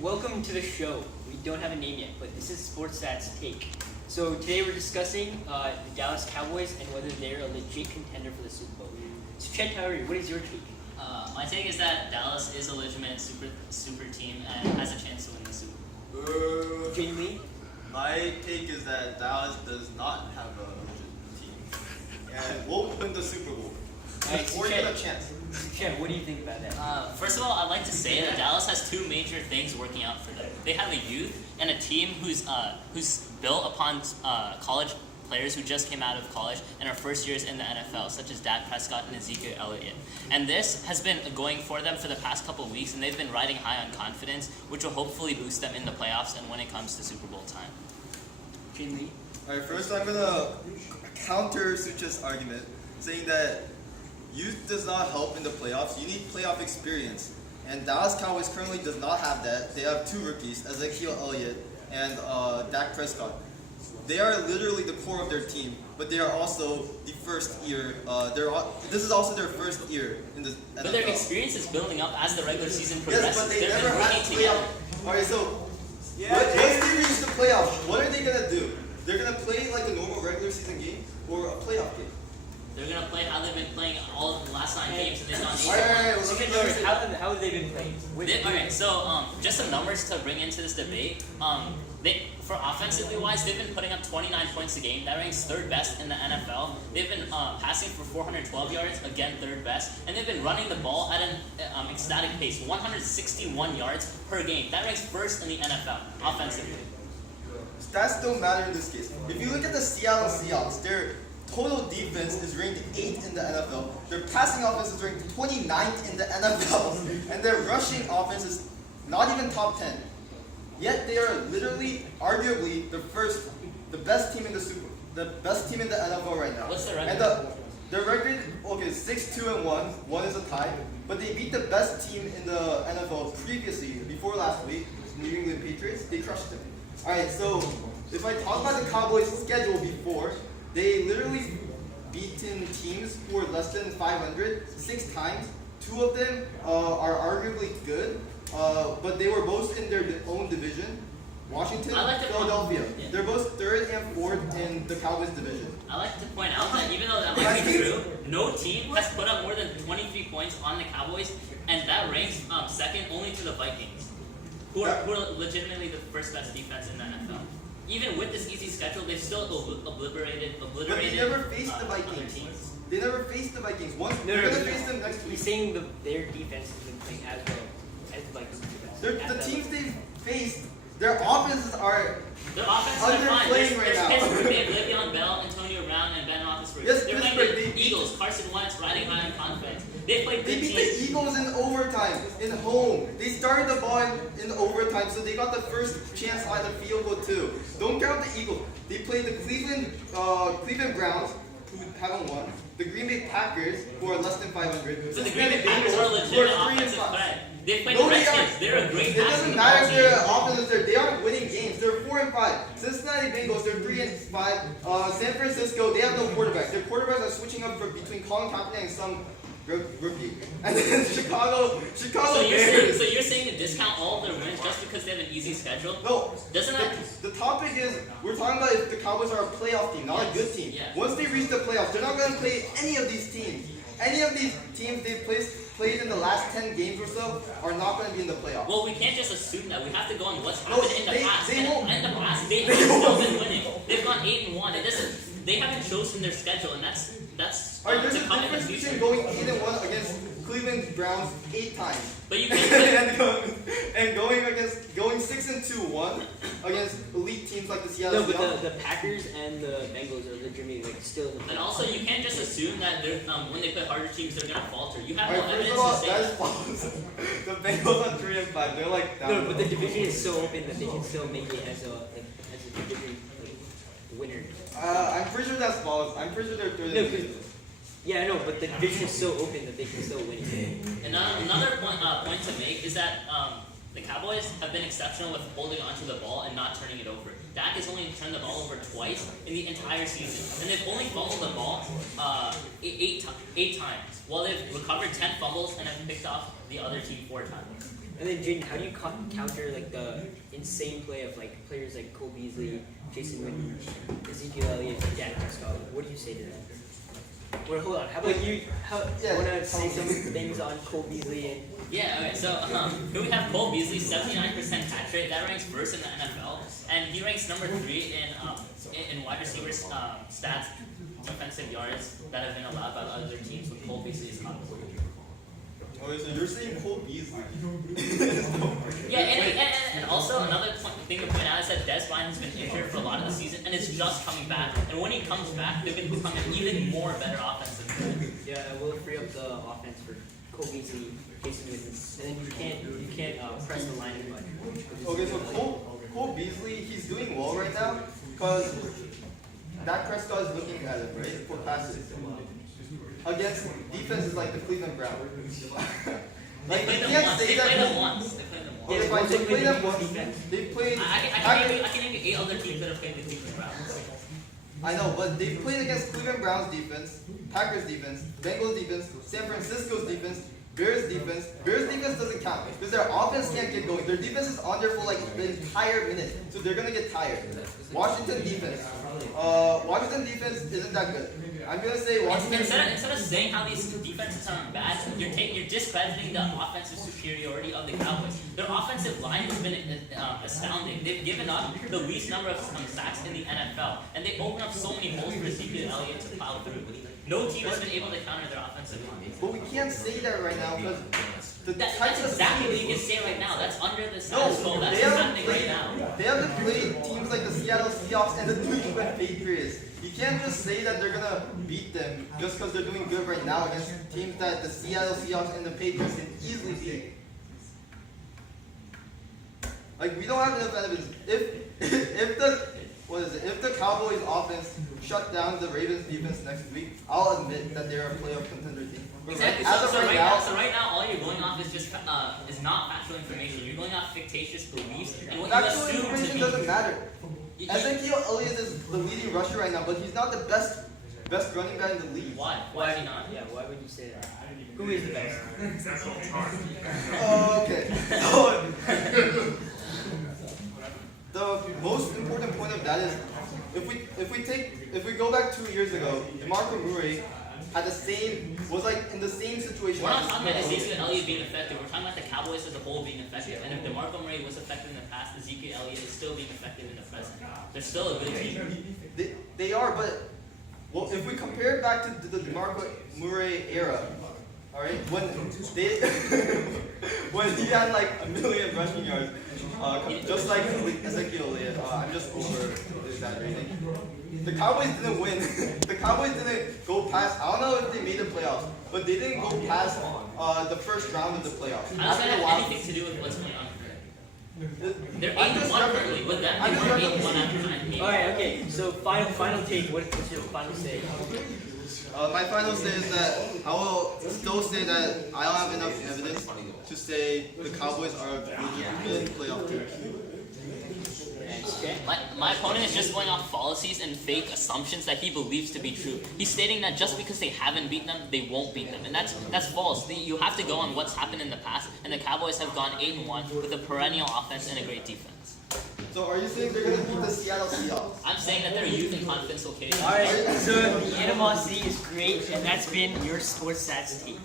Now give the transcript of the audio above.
welcome to the show. We don't have a name yet, but this is Sports Stats Take. So today we're discussing the Dallas Cowboys and whether they're a legit contender for the Super Bowl. So Chet Tyree, what is your take? My take is that Dallas is a legitimate super team and has a chance to win the Super Bowl. Jamie? My take is that Dallas does not have a legit team and won't win the Super Bowl. Alright, Or even a chance. Chet, what do you think about that? First of all, I'd like to say that Dallas has two major things working out for them. They have a youth and a team who's built upon college players who just came out of college and are first years in the NFL, such as Dak Prescott and Ezekiel Elliott. And this has been going for them for the past couple of weeks, and they've been riding high on confidence, which will hopefully boost them in the playoffs and when it comes to Super Bowl time. Jamie? Alright, first I'm gonna counter Sucha's argument, saying that youth does not help in the playoffs. You need playoff experience. And Dallas Cowboys currently does not have that. They have two rookies, Ezekiel Elliott and Dak Prescott. They are literally the core of their team, but they are also the first year. This is also their first year in the NFL. But their experience is building up as the regular season progresses. Yes, but they They've never been had working together. playoff. Alright, so once they reach the playoffs, what are they gonna do? They're gonna play like a normal regular season game or a playoff game. They're going to play how they've been playing all of the last 9 games, and they've gone 8-1. Alright, How have they been playing? Okay, so just some numbers to bring into this debate. For offensively wise, they've been putting up 29 points a game. That ranks third best in the NFL. They've been passing for 412 yards, again third best, and they've been running the ball at an ecstatic pace, 161 yards per game. That ranks first in the NFL offensively. Stats don't matter in this case. If you look at the Seattle Seahawks, their total defense is ranked 8th in the NFL. Their passing offense is ranked 29th in the NFL. And their rushing offense is not even top 10. Yet they are literally, arguably, the best team in the best team in the NFL right now. What's the record? And their record, okay, 6-2-1. One is a tie. But they beat the best team in the NFL previously, before last week, New England Patriots. They crushed them. Alright, so if I talk about the Cowboys' schedule before, they literally beaten teams who are less than 500 6 times. 2 of them are arguably good, but they were both in their own division. Washington, Philadelphia. They're both 3rd and 4th in the Cowboys division. I like to point out that even though that might be true, no team has put up more than 23 points on the Cowboys, and that ranks second only to the Vikings, who are legitimately the first best defense in the NFL. Even with this easy schedule, they've still obliterated. But they never faced the Vikings. Teams. They never faced the Vikings. They're going to face them next week. He's saying their defense has been playing as well as like The teams they've faced, their offenses are underplaying right now. Pittsburgh, they have Le'Veon Bell, Antonio Brown, and Ben Roethlisberger. Yes, They're Pittsburgh, playing the Eagles, Carson Wentz, riding high on confidence. They played They good beat teams. the Eagles in overtime, in home. They started the ball in overtime, so they got the first chance at the field goal too. Don't count the Eagles. They played the Cleveland Browns, who haven't won. The Green Bay Packers, who are less than 500. So the Green Bay Packers are a legitimate offensive threat. They played No, the they Redskins. aren't. They're a great It passing doesn't ball matter if team. their offense is there. They aren't winning games. They're 4-5. Cincinnati Bengals, they're 3-5. San Francisco, they have no quarterback. Their quarterbacks are switching up between Colin Kaepernick and some rookie. And then Chicago So Bears. you're saying to discount all of their wins just because they have an easy schedule? No, Doesn't that? the topic is, we're talking about if the Cowboys are a playoff team, not a good team. Yes. Once they reach the playoffs, they're not going to play any of these teams. Any of these teams they've played in the last 10 games or so are not going to be in the playoffs. Well, we can't just assume that. We have to go on what's No, happened in the past. they won't. And in the past, they've still been winning. They've gone 8-1. It doesn't. They haven't chosen their schedule, and that's Alright, there's to a come in the difference future. between going 8-1 against Cleveland Browns 8 times. But you can't. and going 6-2-1 against elite teams like the Seattle No, but Seahawks. the Packers and the Bengals are legitimately like still in the And also, you can't just assume that they're, when they play harder teams, they're gonna falter. You have no Alright, first evidence of all, to say that that. is false. The Bengals are 3-5. They're like down. No, but the division is so open that they can still make it as a division winner. I'm pretty sure that's false. I'm pretty sure they're 3rd. No, 'cause- yeah, I know, but the division is so open that they can still win it. And another point to make is that the Cowboys have been exceptional with holding onto the ball and not turning it over. Dak has only turned the ball over twice in the entire season, and they've only fumbled the ball eight times, while they've recovered 10 fumbles and have picked off the other team 4 times. And then Jaden, how do you counter like the insane play of like players like Cole Beasley, Jason Witten, Ezekiel Elliott, and Dak Prescott? What do you say to that? Well, hold on. How about you? Want to say some things on Cole Beasley and? Yeah, okay, so here we have Cole Beasley, 79% catch rate. That ranks first in the NFL. And he ranks number 3 in wide receiver stats, defensive yards that have been allowed by other teams with Cole Beasley as top 4. Okay, so you're saying Cole Beasley. Yeah, and also another thing to point out is that Des Bryant has been injured for a lot of the season and is just coming back. And when he comes back, they're going to become an even more better offensive team. Yeah, it will free up the offense for Cole Beasley, Jason Witten, and then you can't press the line as much. Okay, so Cole Beasley, he's doing well right now because Dak Prescott is looking at him, right, for passes. Against defenses like the Cleveland Browns. They played them once. Okay, fine, they played them once. They played. I can name you 8 other teams that have played the Cleveland Browns. I know, but they played against Cleveland Browns defense, Packers defense, Bengals defense, San Francisco's defense, Bears defense. Bears defense doesn't count because their offense can't get going. Their defense is on there for like the entire minute, so they're gonna get tired. Washington defense. Washington defense isn't that good. I'm gonna say Washington. Instead of saying how these defenses aren't bad, you're discrediting the offensive superiority of the Cowboys. Their offensive line has been astounding. They've given up the least number of sacks in the NFL, and they open up so many holes for Ezekiel Elliott to plow through. No team has been able to counter their offensive line. But we can't say that right now because that's exactly what you can say right now. That's under the status quo. That's what's happening right now. They haven't played teams like the Seattle Seahawks and the New England Patriots. You can't just say that they're gonna beat them just because they're doing good right now against teams that the Seattle Seahawks and the Patriots can easily beat. Like we don't have enough evidence. If the Cowboys offense shut down the Ravens defense next week, I'll admit that they're a playoff contender team. But Exactly. So right now, all you're going off is just is not factual information. You're going off fictitious beliefs and what you Factual assume to information be. doesn't matter. Ezekiel Elliott is the leading rusher right now, but he's not the best running back in the league. Why? Why is he not? Yeah, why would you say that? Who is the best? Okay. The most important point of that is if we go back 2 years ago, DeMarco Murray was like in the same situation. We're not talking about Ezekiel Elliott being effective. We're talking about the Cowboys as a whole being effective. And if DeMarco Murray was effective in the past, Ezekiel Elliott is still being effective in the present. They're still a good team. They are, but well, if we compare it back to the DeMarco Murray era, all right, when he had like 1 million rushing yards, just like Ezekiel Elliott, I'm just over exaggerating. The Cowboys didn't win. The Cowboys didn't go past. I don't know if they made the playoffs, but they didn't go past the first round of the playoffs. How does that have anything to do with what's going on? They're 8-1 currently. With them, they were 8-1 after 9 games. Alright, okay. So final take. What's your final say? My final say is that I will still say that I don't have enough evidence to say the Cowboys are a good playoff team. Okay. My opponent is just going off fallacies and fake assumptions that he believes to be true. He's stating that just because they haven't beaten them, they won't beat them, and that's false. You have to go on what's happened in the past, and the Cowboys have gone 8-1 with a perennial offense and a great defense. So are you saying they're going to beat the Seattle Seahawks? I'm saying that their youth and confidence will carry them. Alright, so the animosity is great, and that's been your Sports Stats Take.